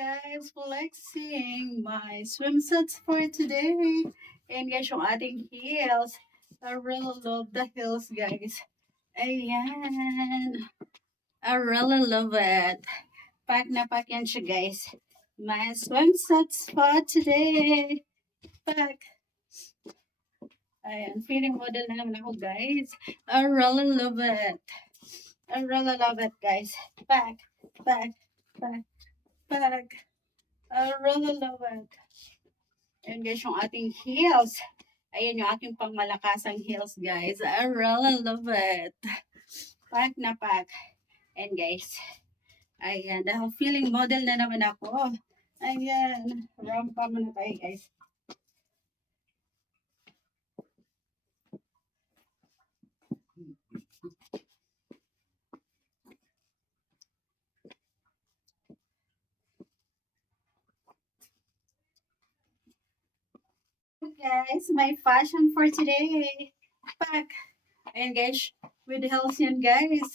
Guys, flexing my swimsuits for today. And guys, yung ating heels. I really love the heels, guys. Ayan. I really love it. Pack na pack yan siya, guys. My swimsuits for today. Pack. Ayan, feeling model na naman ako, guys. I really love it. I really love it, guys. Pack, pack, pack, pack. I really love it. Ayan guys, yung ating heels. Ayan yung aking pangmalakasang heels, guys. I really love it. Pack na pack. And guys, ayan, dahil feeling model na naman ako. Ayan, rampa muna tayo, guys. Guys, my fashion for today. Pack. Ayan guys, with heels yan, guys.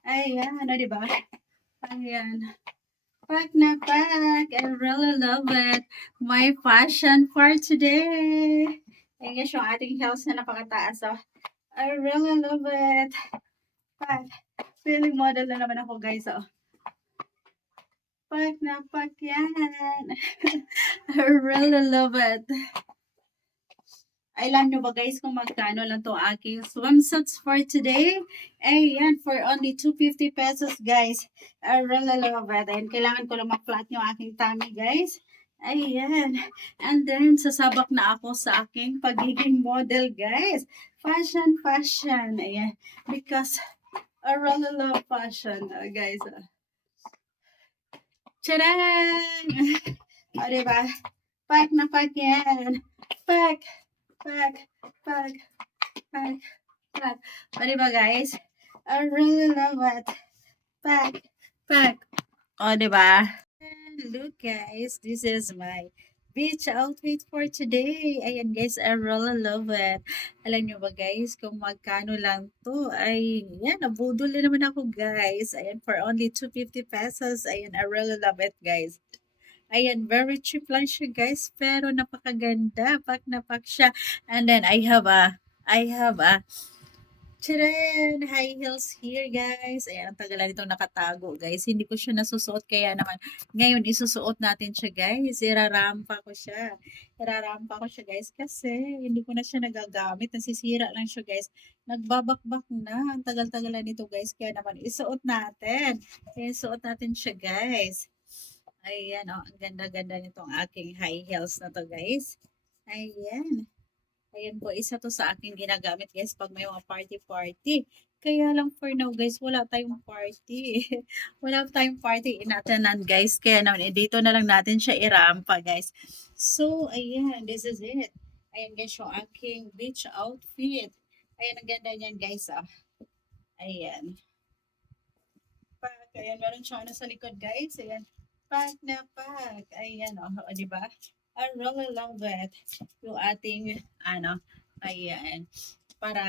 Ayan, ano diba? Ayan. Pack na pack. I really love it. My fashion for today. Ayan guys, yung ating heels na napakataas. Oh. I really love it. Pack. Feeling model na naman ako, guys. Oh. Pack na pack yan. I really love it. Alam nyo ba guys kung magkano lang to aking swimsuits for today? Ayan, for only 250 pesos guys. I really love it. Ayan, kailangan ko lang ma-flat yung aking tummy guys. Ayan. And then, sasabak na ako sa aking pagiging model guys. Fashion, fashion. Ayan. Because I really love fashion guys. Tcharam! O, diba? Pack na pack yan. Pack. Pack, pack, pack, pack. O, diba guys? I really love it. Pack, pack. O, diba? Look guys, this is my beach outfit for today. Ayan guys, I really love it. Alam nyo ba guys, kung magkano lang to, ay, yan, nabudol na naman ako guys. Ayan, for only 250 pesos. Ayan, I really love it guys. Ayan, very cheap lang siya guys, pero napakaganda. Pack na pack siya. And then I have a charan! High heels here guys. Ayan, ang tagalan nitong nakatago guys. Hindi ko siya nasusuot, kaya naman ngayon isusuot natin siya guys. Irarampa ko siya. Irarampa ko siya guys kasi hindi ko na siya nagagamit. Nasisira lang siya guys. Nagbabakbak na. Ang tagal-tagalan nito guys. Kaya naman isuot natin. Kaya isuot natin siya guys. Ayan, oh, ang ganda-ganda nitong aking high heels na to, guys. Ayan. Ayan po, isa to sa aking ginagamit, guys, pag may mga party-party. Kaya lang for now, guys, wala tayong party. Wala tayong party inatanan, guys. Kaya naman, dito na lang natin siya irampa, guys. So, ayan, this is it. Ayan, guys, yung aking beach outfit. Ayan, ang ganda niyan, guys. Ah. Ayan. Ayan, meron siya ano sa likod, guys. Ayan. Pack na pack. Ayan, o, diba? I really love it. Yung ating, ano, ayan. Para,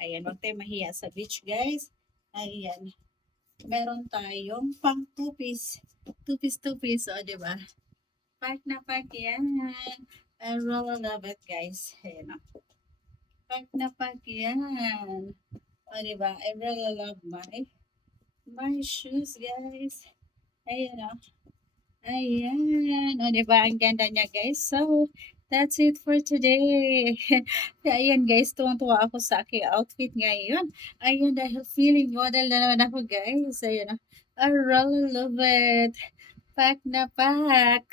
ayan, wag tayo mahiya sa beach, guys. Ayan. Meron tayong pang two-piece. Two-piece, o, diba? Pack na pack yan. I really love it, guys. Ayan, o. Pack na pack yan. O, diba? I really love my shoes, guys. Ayan, o. Ayan. O, diba? Ang ganda niya, guys. So, that's it for today. Ayan, guys. Tuwang-tuwa ako sa aking outfit ngayon. Ayan, dahil feeling model na naman ako, guys. Ayan, o. I really love it. Pack na pack.